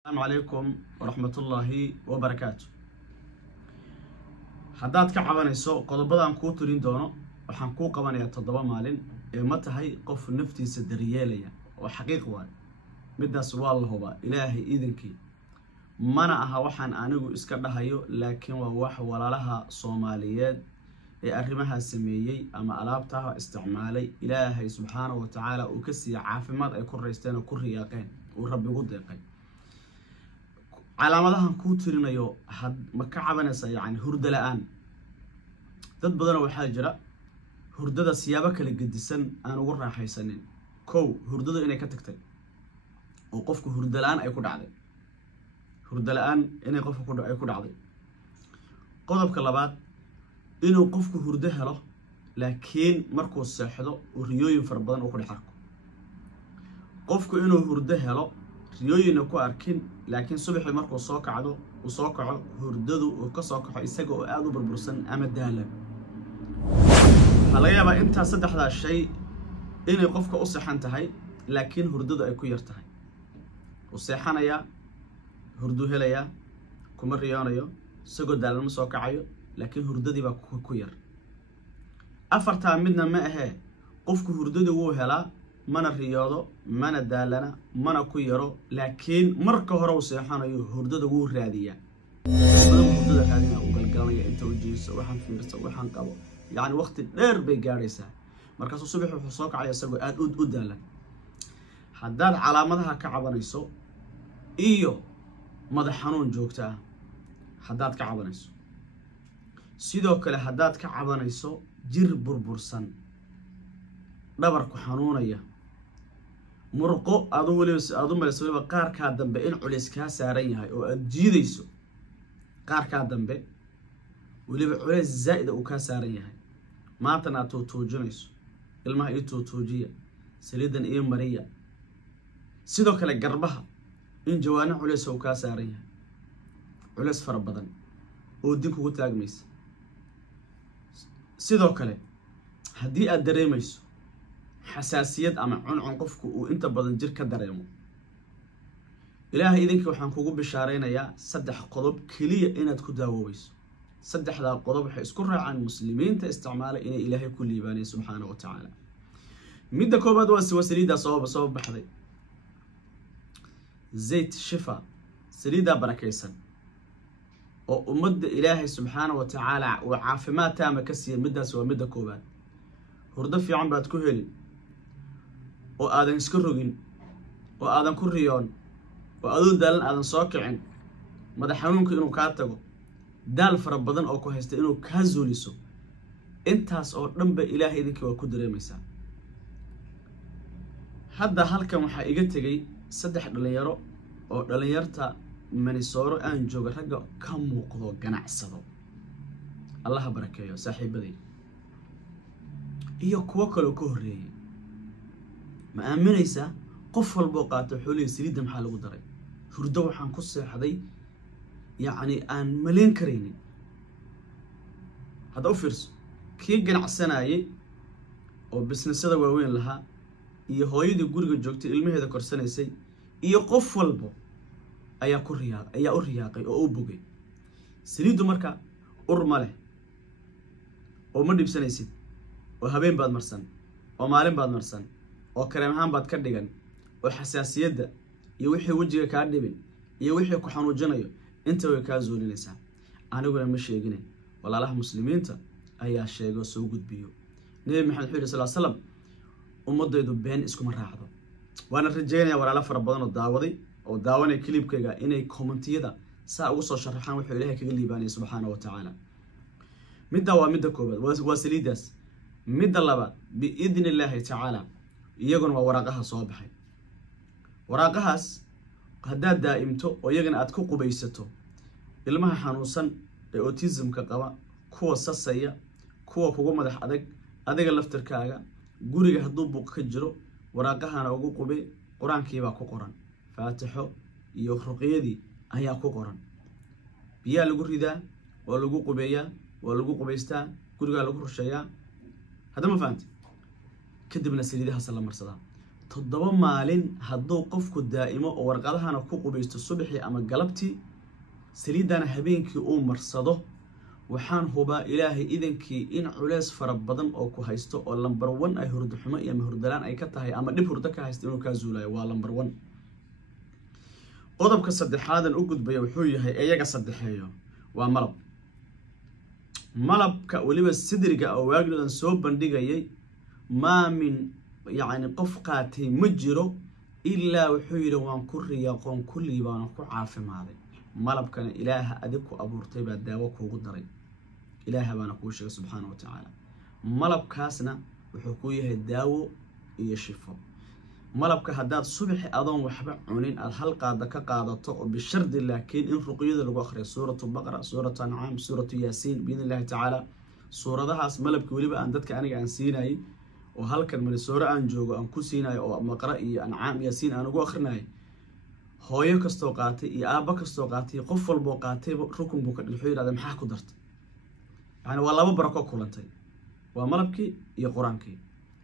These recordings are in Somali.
السلام عليكم ورحمة الله وبركاته. حداد كعبانيسو قodobadaan ku turin doono waxaan ku qabanayaa 7 maalin ee ma tahay qof naftiisa daryeelaya oo xaqiiq waa midaas waa la huba Ilaahay idinkii mana aha waxaan anigu iska dhahayo laakiin waa wax walaalaha Soomaaliyeed ee arrimaha sameeyay ama alaabtaha isticmaalay Ilaahay subhanahu wa ta'ala uu ka siiyo caafimaad ay ku reysteen oo ku riyaaqeen oo Rabbigu deeqay calaamadahan ku tirinayo had ma ka cabanaysa yani hurdo la'aan dad badan waxa jira hurdada siyaabo kala gedisan aan ugu raaxaysanin hurdada inay ka tagtay oo qofku hurdo la'aan ay ku dhacday hurdo la'aan inay qofku ku dhacday qodobka labaad inuu qofku hurdo helo laakiin markuu seexdo uu riyooyin far badan uu ku dhaxarko qofku inuu hurdo helo riyooyina ku arkin laakiin subaxii markuu soo kaco hurdadu uu ka soo kaco isaga oo aad u burbursan ama daalan laga yaabaa inta saddexda shay inay qofka u saxan tahay laakiin hurdadu ay ku yar tahay u seexanaya hurdu helaya kuma riyoonayo isagoo daalan ma soo kacayo laakiin hurdadii baa ku yar afarta midna ma aha qofku hurdadu wuu helaa mana riyoodo mana daalana mana ku yaro laakiin marka hore uu seexanayo hurdada wuu raadiyaa hurdada raadina uu galgalaya inta uu jeeso waxaan fiirso waxaan qabo yani waqti dheer bay gaaraysaa markaas subax wuxuu soo kacay isagoo aad u daalan haddaad calaamadaha ka cabanayso iyo madax xanuun joogto ah haddaad ka cabanayso sidoo kale haddaad ka cabanayso jir burbursan dhabarku xanuunaya murqo adu waliba qaarka dambe in culeys ka saaran yahay oo aad jiidayso qaarka dambe waliba culeys zaid uu ka saaran yahay maantana aad toojinayso ilmaha ay toojiya saliidan iyo mariya sidoo kale garbaha in jawaano culeys uu ka saaran yahay culeys fara badan oo dib ugu taagmaysa sidoo kale haddii aad dareemayso xasaasiyad ama cuncun qofku uu inta badan jir ka dareemo Ilaahay idinka waxaan kugu bishaareynayaa 3 qodob kaliya inaad ku daawoobayso 3da qodob waxay isku raacaan muslimiinta isticmaalay inay Ilaahay ku liibaanay subhanahu wa ta'ala midda koobaad waa saliida soo baxday zayt shifa saliida barakaysan oo ummadda Ilaahay subhanahu wa ta'ala oo caafimaad taama ka siiyay midaas waa midda koobaad hurdo fiican baad ku heli oo aadan iska rogin oo aadan ku riyoon oo adoon daalan aadan soo kicin madax xanuunka inuu ka tago daal fara badan oo ku haysta inuu ka zuuliso intaas oo dhanba Ilaahay idinka waa ku dareemaysaa hadda halkan waxa iga tagay 3 dhalinyaro oo dhalinyarta Manisooro aan jooga ragga ka muuqdo ganacsado Allah barakeeyo saaxiibaday iyo kuwa kale ka horeeyay ma aaminaysa qof walba qaato xoolihi saliida maxaa lagu daray hurdo waxaan ku seexday yani aan maleen kareynin hada u fiirso kii ganacsanayay oo businessada waaweyn lahaa iyo hooyadii guriga joogtay ilmaheeda korsanaysay iyo qof walba ayaa u riyaaqay oo u bogay saliidu marka urma leh oo ma dhibsanaysid oo habeen baad marsan oo maalin baad marsan oo kareem ahaan baad ka dhigan oo xasaasiyada iyo wixii wajiga ka dhibin iyo wixii ku xanuujinayo inta way ka zuulinaysaa aniguna ma sheegin walaalaha muslimiinta ayaa sheego soo gudbiyo Nabi Maxamed sallallahu alayhi wasallam ummadaydu been isku ma raacdo waana rajaynayaa walaalaha fara badan oo daawanay clipkayga inay commentiyada saa ugu soo sharaxaan wuxuu Ilaahay kaga liibaanay subhanahu wa ta'ala midda waa midda koobaad waa saliidaas midda labaad biidnillaahi ta'ala iyaguna waa waraaqaha soo baxay waraaqahaas haddaad daa'imto oo iyagana aad ku qubaysato ilmaha xanuunsan ee autismka qaba kuwa sasaya kuwa kugu madax adiga laftirkaaga guriga hadduu buuq ka jiro waraaqahana ugu qubay quraankii baa ku qoran faatixo iyo ruqyadii ayaa ku qoran biyaa lagu ridaa waa lagu qubeeyaa waa lagu qubaystaa guriga lagu rusheeyaa هذا ما فهمت كدبنا سليدها سلام مرصدا toddoba maalin hadduu qofku daa'imo oo warqadahana ku qubaysto subaxii ama galabtii saliidana habeenkii uu marsado waxaan hubaa ilaahay idankii in culeys fara badan oo ku haysto oo lambar 1 ay hurdo xumo iyo hurdalaan ay ka tahay ama dhib hurdo ka haysto inuu ka zuulayo waa lambar 1 qodobka saddexaadan u gudbaya wuxuu yahay iyaga saddexeeyo waa malabka waliba sidriga oo waagladan soo bandhigayay maamin يعني قف قاتي مجرو إلا وحير وان كريا قون كلي بان كو عافي ماضي مالب كان إله أدكو أبو رتيبة داوكو قدري إله بان كوشي سبحانه وتعالى مالب كاسنا وحكويه الداو يشفو مالب كهداد صبح أضون وحبع عنين الحلقة دكا قادة بالشرد لكن إن رقيد الوخرى سورة البقرة سورة أنعام سورة ياسين بإذن الله تعالى سورة دهاس مالب كوليبا أندتك أنا عن سيناي وهالكن من السورة أن جوجو أن كوسيناي أو مقرأي أنعام ياسين أنا جو آخرناي هوية كستوقاتي يا أبا كستوقاتي قفل بوقاتي ركن بوك الحير هذا محاك قدرت يعني والله ببركة كلنتي وملبكي يا قرانكي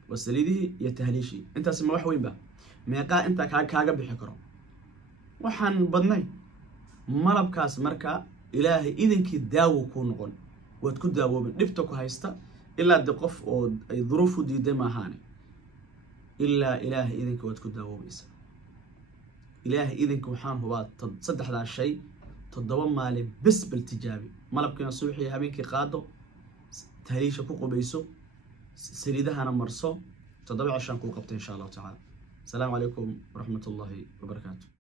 والسليدي يا تهليشي أنت اسمه وحوين بقى ميقا أنت كاجا بحكرة وحن بدني ملبكاس مركا إلهي إذن كي داو كون غن وتكون داو من نفتك هايستا إلا دقف أو أي ظروف دي دما هاني إلا إله إذنك وتكون بيسا إله إذنك وحان هو تصدح هذا الشيء تضوى مالي بس بالتجابي مالب كنا صوحي هبينك قادو تهليش كوكو بيسو سريدها أنا مرسو تضوى عشان كوكبت إن شاء الله تعالى السلام عليكم ورحمة الله وبركاته.